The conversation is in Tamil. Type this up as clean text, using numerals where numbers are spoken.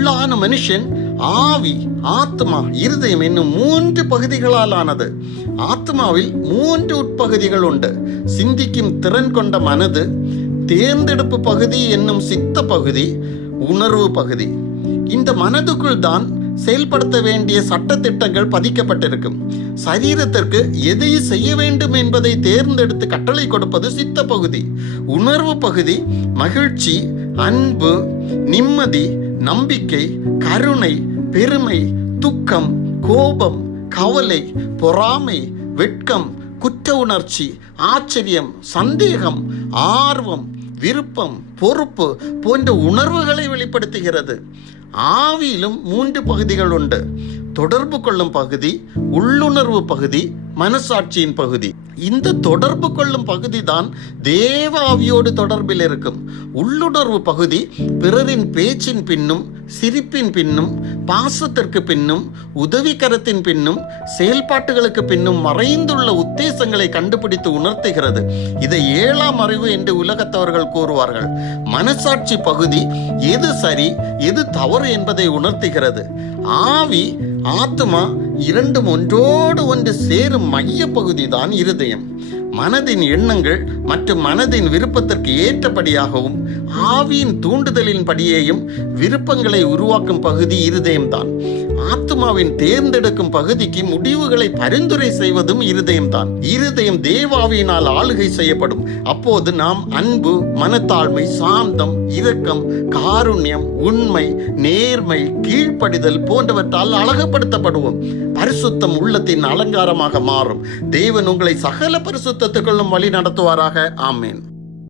உள்ளான மனுஷன் ஆவி, ஆத்மா, இருதயம் என்னும் 3 பகுதிகளால் ஆனது. ஆத்மாவில் 3 உட்பகுதிகள் உண்டு. சிந்திக்கும் திறன் கொண்ட மனது, தேர்ந்தெடுப்பு பகுதி என்னும் சித்த பகுதி, உணர்வு பகுதி. இந்த மனதுக்குள் தான் செயல்படுத்த வேண்டிய சட்டத்திட்டங்கள் பதிக்கப்பட்டிருக்கும். சரீரத்திற்கு எதை செய்ய வேண்டும் என்பதை தேர்ந்தெடுத்து கட்டளை கொடுப்பது சித்த பகுதி. உணர்வு பகுதி மகிழ்ச்சி, அன்பு, நிம்மதி, நம்பிக்கை, கருணை, பெருமை, துக்கம், கோபம், கவலை, பொறாமை, வெட்கம், குற்ற உணர்ச்சி, ஆச்சரியம், சந்தேகம், ஆர்வம், விருப்பம், பொறுப்பு போன்ற உணர்வுகளை வெளிப்படுத்துகிறது. ஆவியிலும் 3 பகுதிகள் உண்டு. தொடர்பு கொள்ளும் பகுதி, உள்ளுணர்வு பகுதி, மனசாட்சியின் பகுதி. இந்த தொடர்பு கொள்ளும் பகுதி தான் தேவ ஆவியோடு தொடர்பில் இருக்கும். உள்ளுணர்வு பகுதி பிறரின் பேச்சின் பின்னும், சிரிப்பின் பின்னும், பாசத்திற்கு பின்னும், உதவிக்கரத்தின் பின்னும், செயல்பாட்டுகளுக்கு பின்னும் மறைந்துள்ள உத்தேசங்களை கண்டுபிடித்து உணர்த்துகிறது. இதை 7ஆம் அறிவு என்று உலகத்தவர்கள் கூறுவார்கள். மனசாட்சி பகுதி எது சரி, எது தவறு என்பதை உணர்த்துகிறது. ஆவி, ஆத்மா இரண்டும் ஒன்றோடு ஒன்று சேரும் மைய பகுதி தான் இருதயம். மனதின் எண்ணங்கள் மற்றும் மனதின் விருப்பத்திற்கு ஏற்றபடியாகவும் ஆவியின் தூண்டுதலின் படியேயும் விருப்பங்களை உருவாக்கும் பகுதி இருதயம்தான். ஆத்மாவின் தேர்ந்தெடுக்கும் பகுதிக்கு முடிவுகளை பரிந்துரை செய்வதும் இருதயம்தான். இருதயம் தேவாவியினால் ஆளுகை செய்யப்படும். அப்போது நாம் அன்பு, மனத்தாழ்மை, சாந்தம், இரக்கம், காருண்யம், உண்மை, நேர்மை, கீழ்ப்படிதல் போன்றவற்றால் அழகுபடுத்தப்படுவோம். பரிசுத்தம் உள்ளத்தின் அலங்காரமாக மாறும். தேவன் உங்களை சகல பரிசுத்தத்துக்குள்ளும் வழி நடத்துவாராக. ஆமேன்.